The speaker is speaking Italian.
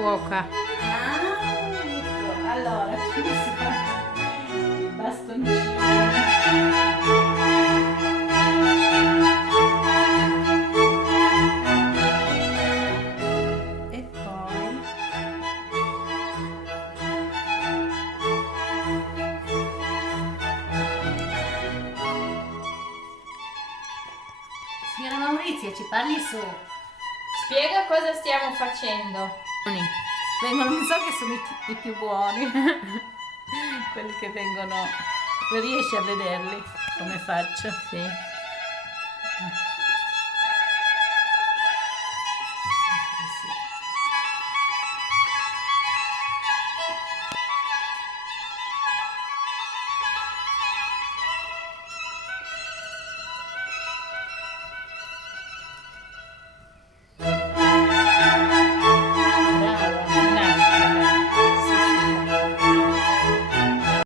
cuoca. Ecco. Allora, ci si fa il bastoncino. E poi signora Maurizia, ci parli su. Spiega cosa stiamo facendo. Vengono, mi sa che sono i più buoni. Quelli che vengono. Riesci a vederli come faccio? Sì.